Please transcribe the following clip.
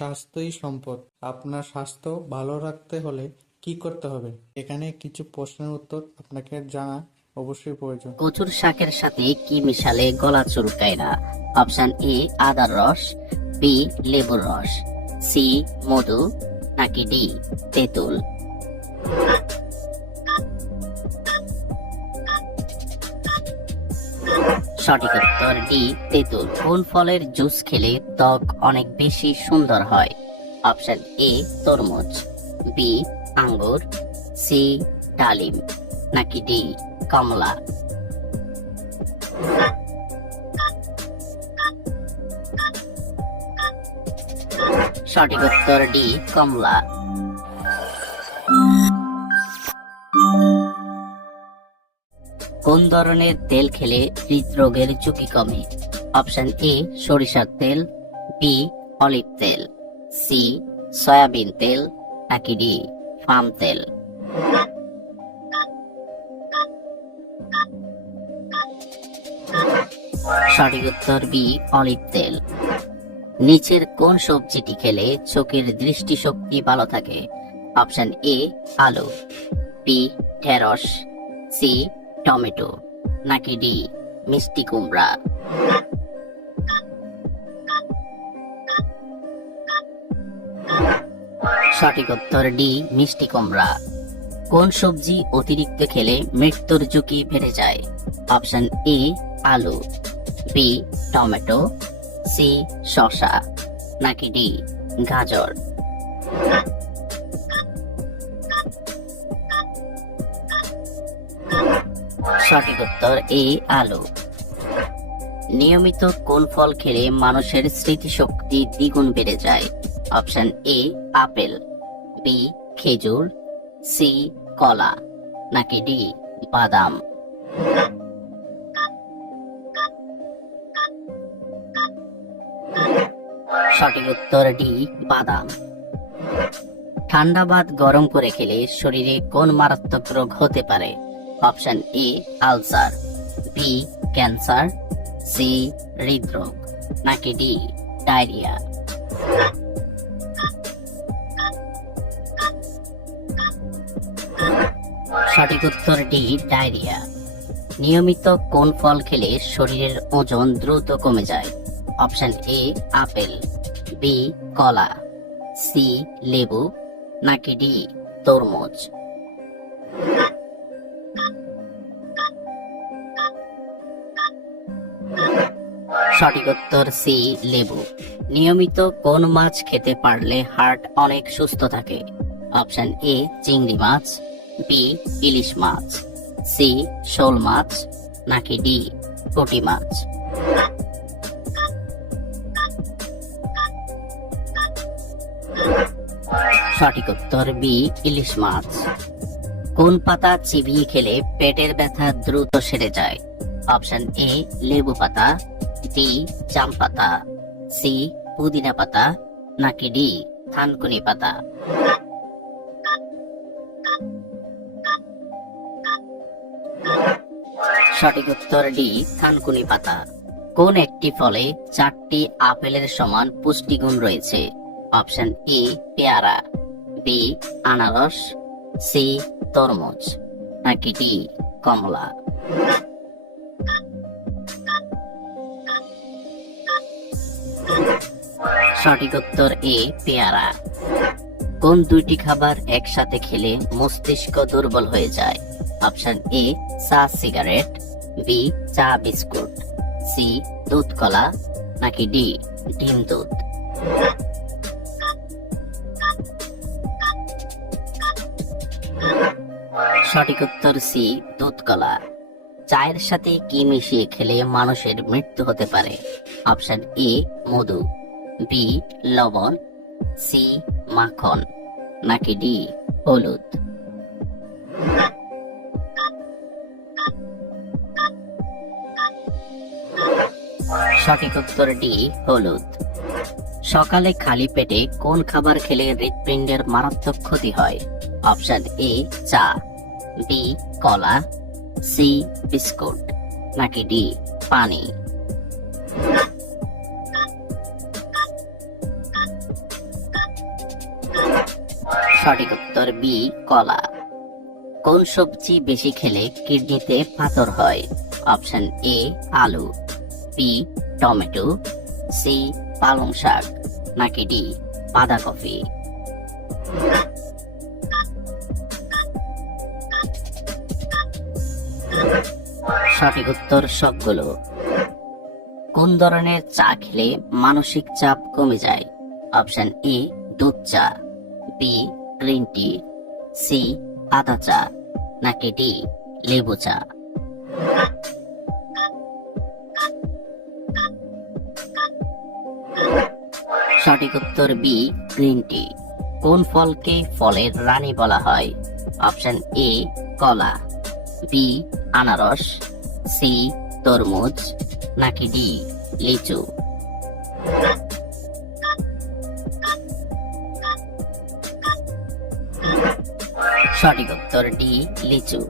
স্বাস্থ্যই সম্পদ। আপনার স্বাস্থ্য ভালো রাখতে হলে কি করতে হবে? এখানে কিছু প্রশ্নের উত্তর আপনাকে জানা অবশ্যই প্রয়োজন। কচুর শাকের সাথে কি মিশালে গলা চুলকায় না? অপশন এ, আদার রস, বি, লেবুর রস, সি, মধু, নাকি ডি, তেঁতুল? সঠিক উত্তর ডি তেঁতুল। কোন ফলের জুস খেলে ত্বক অনেক বেশি সুন্দর হয়। অপশন এ, তরমুজ। বি, আঙ্গুর। সি, ডালিম। নাকি ডি, কমলা। সঠিক উত্তর ডি, কমলা। কোন ধরনের তেল খেলে হৃদরোগের ঝুঁকি কমে? অপশন এ, সরিষার তেল, বি, অলিভ তেল, সি, সয়াবিন তেল, নাকি ডি পাম তেল? সঠিক উত্তর বি, অলিভ তেল। নিচের কোন সবজিটি খেলে চোখের দৃষ্টিশক্তি ভালো থাকে? অপশন এ, আলু, বি, ঢেঁড়স, সি টমেটো, নাকি ডি, মিষ্টি কুমড়া? সঠিক উত্তর ডি, মিষ্টি কুমড়া। কোন সবজি অতিরিক্ত খেলে মৃত্যুর ঝুঁকি বেড়ে যায়? অপশন এ, আলু, বি, টমেটো, সি, শসা, নাকি ডি, গাজর? সঠিক উত্তর এ আলু। নিয়মিত কোন ফল খেলে মানুষের স্মৃতিশক্তি দ্বিগুণ বেড়ে যায়? অপশন এ, আপেল, বি, খেজুর, সি, কলা, নাকি ডি, বাদাম? সঠিক উত্তর ডি, বাদাম। ঠান্ডা ভাত গরম করে খেলে শরীরে কোন মারাত্মক রোগ হতে পারে? Option A, ulcer, B, cancer, C, হৃদরোগ, নাকি ডি, ডায়রিয়া। সঠিক উত্তর ডি, ডায়রিয়া। নিয়মিত কোন ফল খেলে শরীরের ওজন দ্রুত কমে যায়? অপশন এ, আপেল, বি, কলা, সি, লেবু, নাকি ডি, তরমুজ? সঠিক উত্তর সি, লেবু। নিয়মিত কোন মাছ খেতে পারলে হার্ট অনেক সুস্থ থাকে? অপশন এ, চিংড়ি মাছ, বি, ইলিশ মাছ, সি, শোল মাছ, নাকি ডি, পুঁটি মাছ। সঠিক উত্তর বি, ইলিশ মাছ। কোন পাতা চিবিয়ে খেলে পেটের ব্যথা দ্রুত সেরে যায়? অপশন এ, লেবু পাতা বি জাম পাতা, সি, পুদিনা পাতা, নাকি ডি, থানকুনি পাতা। সঠিক উত্তর ডি, থানকুনি পাতা। কোন একটি ফলে চারটি আপেলের সমান পুষ্টিগুণ রয়েছে? অপশন এ পেয়ারা। বি, আনারস। সি, তরমুজ। নাকি ডি, কমলা। সঠিক উত্তর এ, পেয়ারা। কোন দুইটি খাবার একসাথে খেলে মস্তিষ্ক দুর্বল হয়ে যায়? অপশন এ, চা সিগারেট, বি, চা বিস্কুট, সি দুধ কলা নাকি ডি, ডিম দুধ? সঠিক উত্তর সি দুধ কলা চায়ের সাথে কি মিশিয়ে খেলে মানুষের মৃত্যু হতে পারে? অপশন এ, মধু। বি, লবণ, সি, মাখন, নাকি ডি, হলুদ? সঠিক উত্তর ডি, হলুদ। সকালে খালি পেটে কোন খাবার খেলে হৃৎপিণ্ডের মারাত্মক ক্ষতি হয়? অপশন এ, চা। বি, কলা। C, biscuit. নাকি ডি, পানি। সঠিক উত্তর বি, কলা। কোন সবজি বেশি খেলে কিডনিতে পাথর হয়? অপশন এ, আলু। B, tomato. সি, পালং শাক। নাকি ডি, বাঁধাকপি। সঠিক উত্তর সবগুলো। কোন ধরনের চা খেলে মানসিক চাপ কমে যায়? অপশন এ, দুধ চা। বি গ্রিন টি সি আদা চা, নাকি ডি লেবু চা? সঠিক উত্তর বি গ্রিন টি কোন ফলকে ফলের রানী বলা হয়? অপশন এ কলা। বি আনারস। সি তরমুজ। নাকি ডি লিচু? সঠিক উত্তর ডি লিচু।